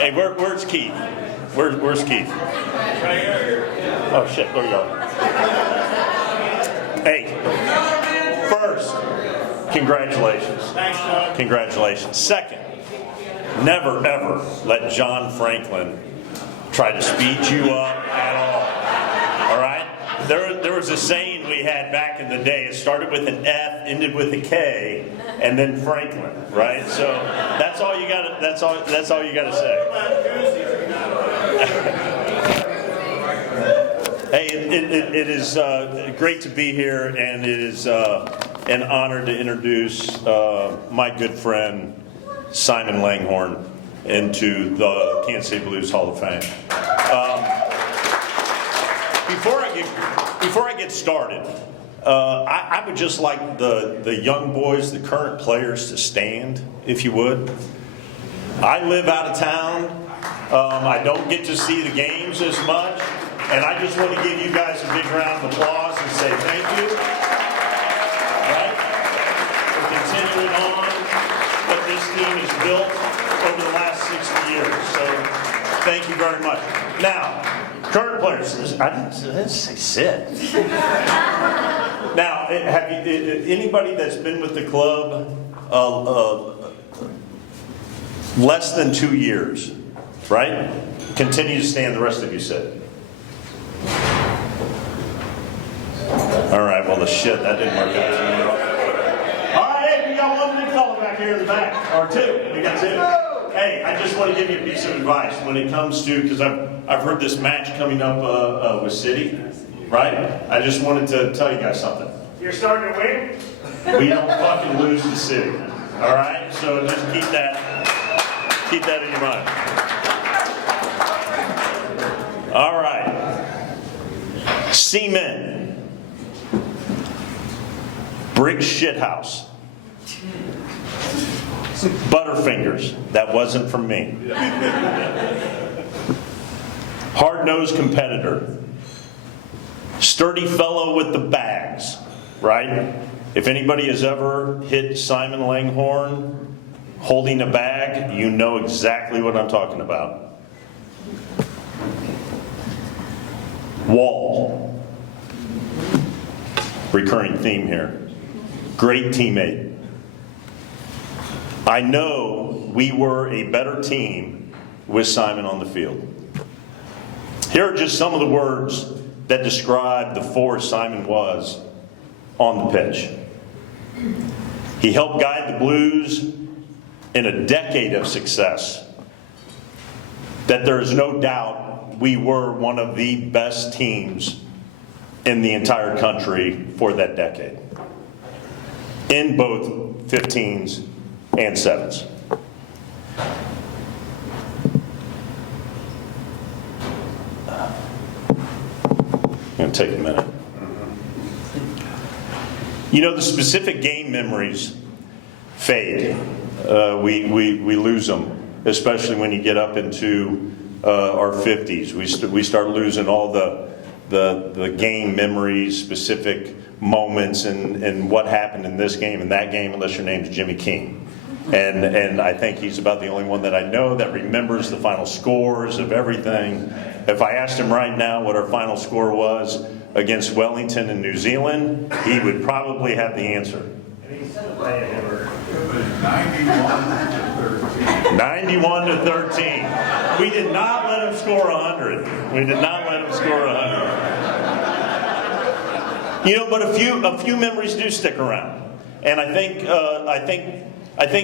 Hey, where's Keith? Where's Keith? Oh shit, there you go. Hey, first, congratulations. Thanks, Doug. Congratulations. Second, never ever let John Franklin try to speed you up at all. All right? There was a saying we had back in the day. It started with an F, ended with a K, and then Franklin. Right? So that's all you got. That's all you got to say. Hey, it is great to be here, and it is an honor to introduce my good friend Simon Langhorn into the Kansas City Blues Hall of Fame. Before I get started, I would just like the young boys, the current players, to stand, if you would. I live out of town. I don't get to see the games as much, and I just want to give you guys a big round of applause and say thank you, right, for continuing on what this team has built over the last 60 years. So thank you very much. Now, current players, I didn't say sit. Now, have you, anybody that's been with the club less than 2 years, right? Continue to stand, the rest of you sit. All right, well, the shit, that didn't work out too well. All right, hey, we got one big fella back here in the back, or two. We got two. Hey, I just want to give you a piece of advice when it comes to, because I've heard this match coming up with City, right? I just wanted to tell you guys something. You're starting to win? We don't fucking lose to City, all right? So just keep that in your mind. All right. Cement. Brick shithouse. Butterfingers. That wasn't from me. Hard-nosed competitor. Sturdy fellow with the bags, right? If anybody has ever hit Simon Langhorn holding a bag, you know exactly what I'm talking about. Wall. Recurring theme here. Great teammate. I know we were a better team with Simon on the field. Here are just some of the words that describe the force Simon was on the pitch. He helped guide the Blues in a decade of success. That there is no doubt we were one of the best teams in the entire country for that decade. In both 15s and 7s. Going to take a minute. You know, the specific game memories fade. We lose them, especially when you get up into our 50s. We start losing all the game memories, specific moments, and what happened in this game and that game, unless your name's Jimmy King. And I think he's about the only one that I know that remembers the final scores of everything. If I asked him right now what our final score was against Wellington in New Zealand, he would probably have the answer. 91 to 13. We did not let him score 100. We did not let him score 100. You know, but a few memories do stick around, and I think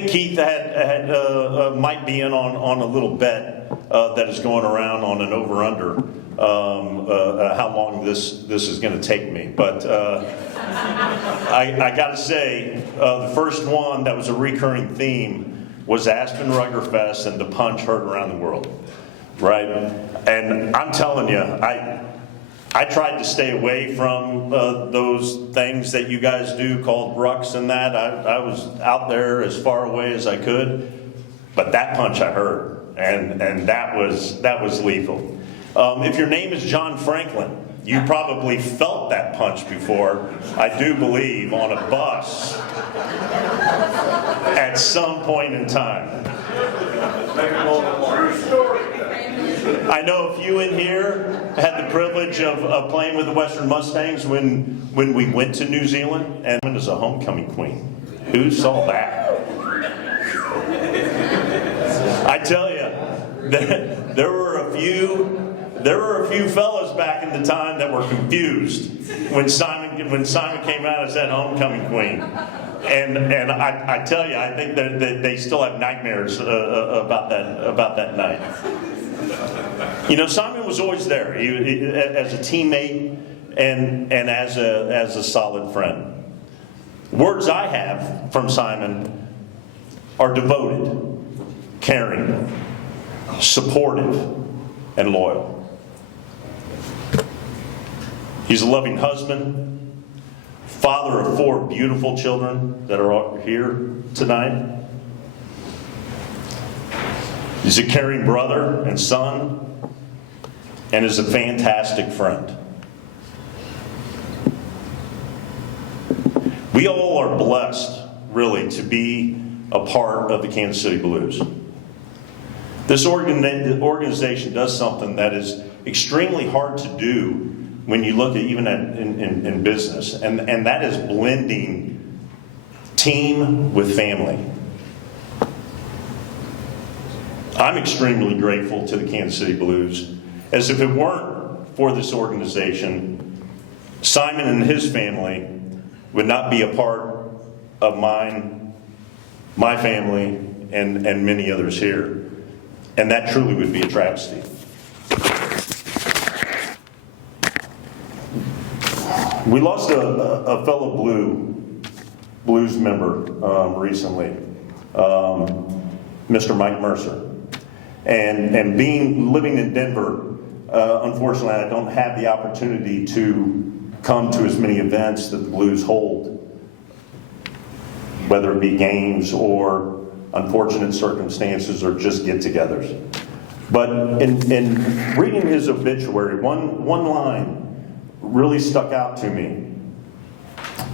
Keith might be in on a little bet that is going around on an over/under how long this is going to take me. But I got to say, the first one that was a recurring theme was Aspen Ruggerfest and the punch heard around the world, right? And I'm telling you, I tried to stay away from those things that you guys do called rucks and that. I was out there as far away as I could, but that punch I heard, and that was lethal. If your name is John Franklin, you probably felt that punch before, I do believe, on a bus at some point in time. True story. I know a few in here had the privilege of playing with the Western Mustangs when we went to New Zealand, and as a homecoming queen. Who saw that? I tell you, there were a few fellas back in the time that were confused when Simon came out as that homecoming queen. And I tell you, I think that they still have nightmares about that night. You know, Simon was always there as a teammate and as a solid friend. Words I have from Simon are devoted, caring, supportive, and loyal. He's a loving husband, father of 4 beautiful children that are here tonight. He's a caring brother and son, and is a fantastic friend. We all are blessed, really, to be a part of the Kansas City Blues. This organization does something that is extremely hard to do when you look at even in business, and that is blending team with family. I'm extremely grateful to the Kansas City Blues, as if it weren't for this organization, Simon and his family would not be a part of mine, my family, and many others here. And that truly would be a travesty. We lost a fellow blues member recently, Mr. Mike Mercer. And living in Denver, unfortunately, I don't have the opportunity to come to as many events that the Blues hold, whether it be games or unfortunate circumstances or just get-togethers. But in reading his obituary, one line really stuck out to me,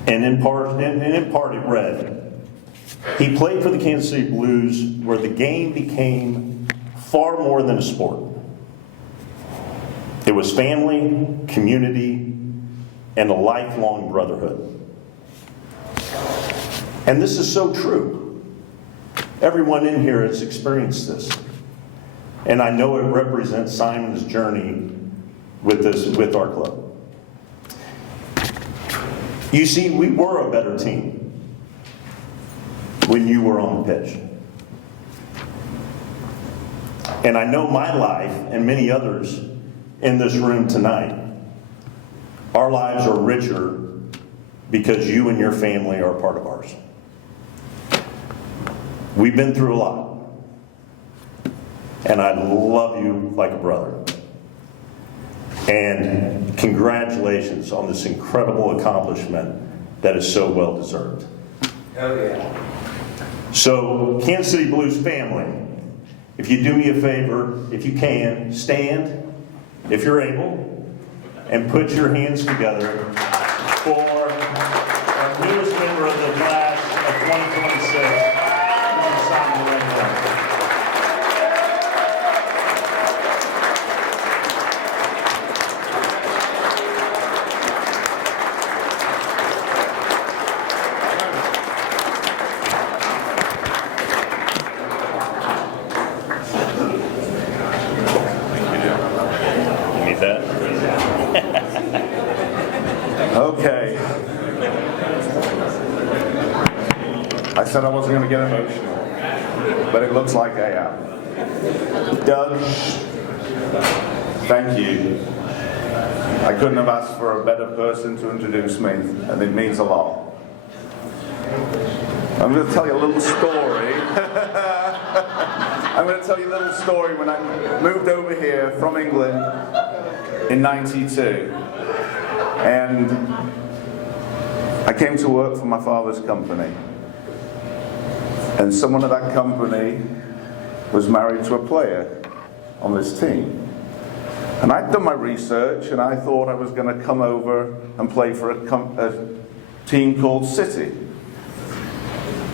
and in part it read, "He played for the Kansas City Blues, where the game became far more than a sport. It was family, community, and a lifelong brotherhood." And this is so true. Everyone in here has experienced this. And I know it represents Simon's journey with our club. You see, we were a better team when you were on the pitch. And I know my life and many others in this room tonight, our lives are richer because you and your family are a part of ours. We've been through a lot, and I love you like a brother. And congratulations on this incredible accomplishment that is so well deserved. Oh yeah. So, Kansas City Blues family, if you do me a favor, if you can, stand, if you're able, and put your hands together for our newest member of the class of 2026, Mr. Simon Langhorn. Okay. I said I wasn't going to get emotional, but it looks like I am. Doug, thank you. I couldn't have asked for a better person to introduce me, and it means a lot. I'm going to tell you a little story. I'm going to tell you a little story when I moved over here from England in '92. And I came to work for my father's company. And someone at that company was married to a player on this team. And I'd done my research, and I thought I was going to come over and play for a team called City.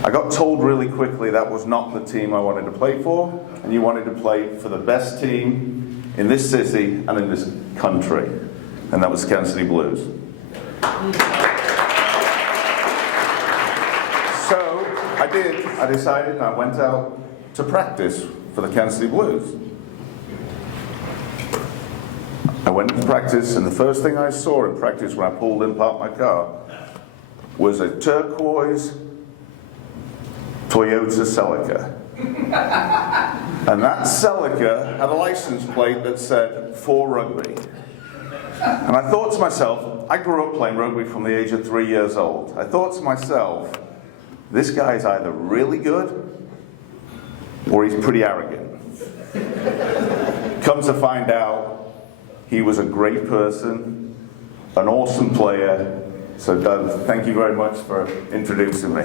I got told really quickly that was not the team I wanted to play for, and you wanted to play for the best team in this city and in this country, and that was Kansas City Blues. So I decided, and I went out to practice for the Kansas City Blues. I went to practice, and the first thing I saw in practice when I pulled in, parked my car, was a turquoise Toyota Celica. And that Celica had a license plate that said, "For Rugby." And I thought to myself, I grew up playing rugby from the age of 3 years old. I thought to myself, this guy's either really good or he's pretty arrogant. Come to find out, he was a great person, an awesome player. So Doug, thank you very much for introducing me.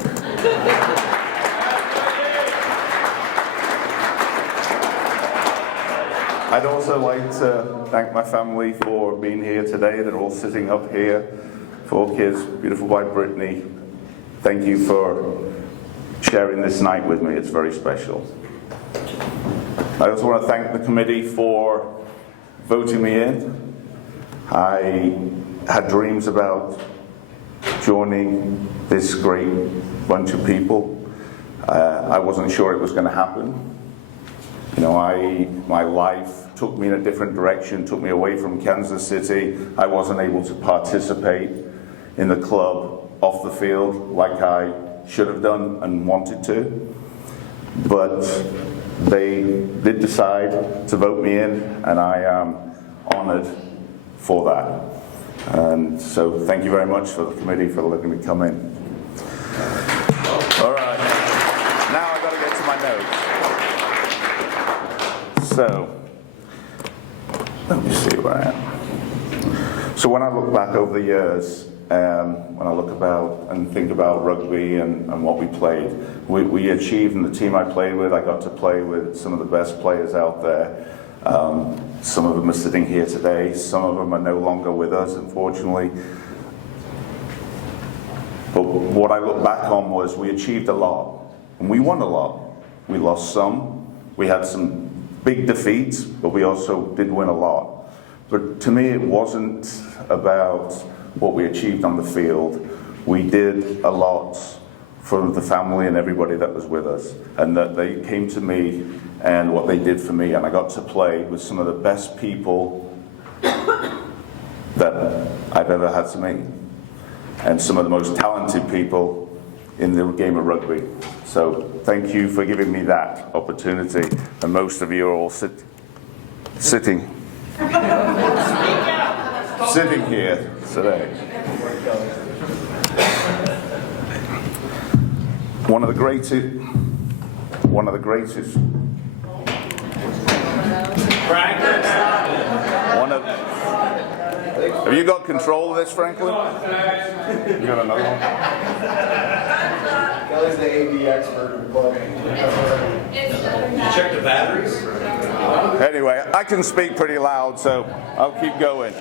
I'd also like to thank my family for being here today. They're all sitting up here. 4 kids, beautiful wife Brittany. Thank you for sharing this night with me. It's very special. I also want to thank the committee for voting me in. I had dreams about joining this great bunch of people. I wasn't sure it was going to happen. You know, my life took me in a different direction, took me away from Kansas City. I wasn't able to participate in the club off the field like I should have done and wanted to. But they did decide to vote me in, and I am honored for that. And so thank you very much for the committee for letting me come in. All right, now I've got to get to my notes. So, let me see where I am. So when I look back over the years, when I look about and think about rugby and what we played, we achieved, and the team I played with, I got to play with some of the best players out there. Some of them are sitting here today. Some of them are no longer with us, unfortunately. But what I look back on was we achieved a lot, and we won a lot. We lost some. We had some big defeats, but we also did win a lot. But to me, it wasn't about what we achieved on the field. We did a lot for the family and everybody that was with us, and that they came to me and what they did for me, and I got to play with some of the best people that I've ever had to meet, and some of the most talented people in the game of rugby. So thank you for giving me that opportunity, and most of you are all sitting here today. One of the greatest have you got control of this, Franklin? You got another one? Kelly's the AV expert in the club. You check the batteries? Anyway, I can speak pretty loud, so I'll keep going.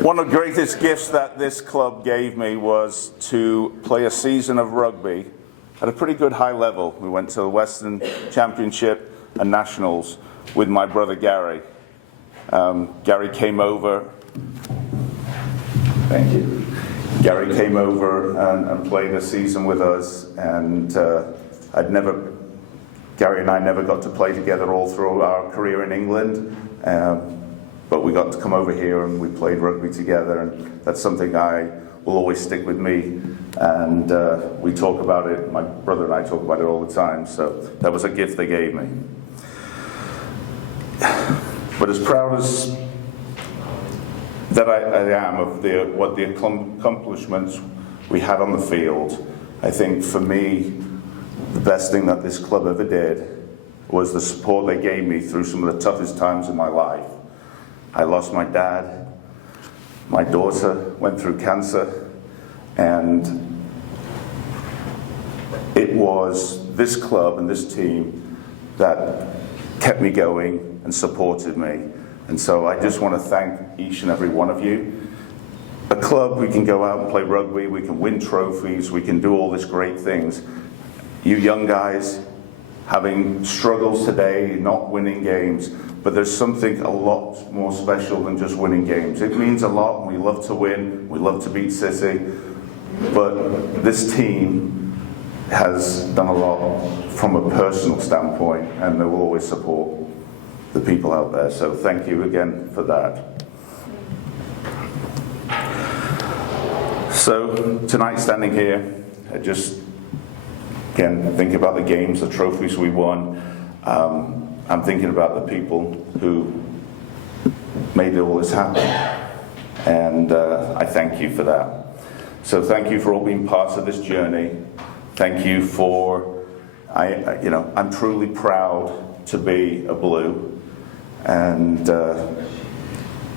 One of the greatest gifts that this club gave me was to play a season of rugby at a pretty good high level. We went to the Western Championship and Nationals with my brother Gary. Gary came over. Thank you. Gary came over and played a season with us, and Gary and I never got to play together all through our career in England, but we got to come over here and we played rugby together, and that's something I will always stick with me, and we talk about it, my brother and I talk about it all the time, so that was a gift they gave me. But as proud as that I am of what the accomplishments we had on the field, I think for me, the best thing that this club ever did was the support they gave me through some of the toughest times in my life. I lost my dad, my daughter went through cancer, and it was this club and this team that kept me going and supported me. And so I just want to thank each and every one of you. A club, we can go out and play rugby, we can win trophies, we can do all these great things. You young guys, having struggles today, not winning games, but there's something a lot more special than just winning games. It means a lot, and we love to win, we love to beat City, but this team has done a lot from a personal standpoint, and they will always support the people out there. So thank you again for that. So tonight, standing here, I just again think about the games, the trophies we won. I'm thinking about the people who made all this happen, and I thank you for that. So thank you for all being parts of this journey. Thank you for, I'm truly proud to be a Blue, and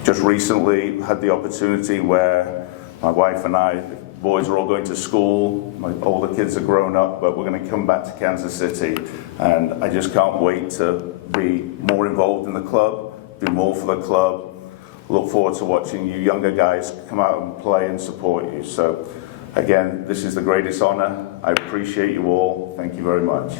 just recently had the opportunity where my wife and I, boys are all going to school, my older kids are grown up, but we're going to come back to Kansas City, and I just can't wait to be more involved in the club, do more for the club. Look forward to watching you younger guys come out and play and support you. So again, this is the greatest honor. I appreciate you all. Thank you very much.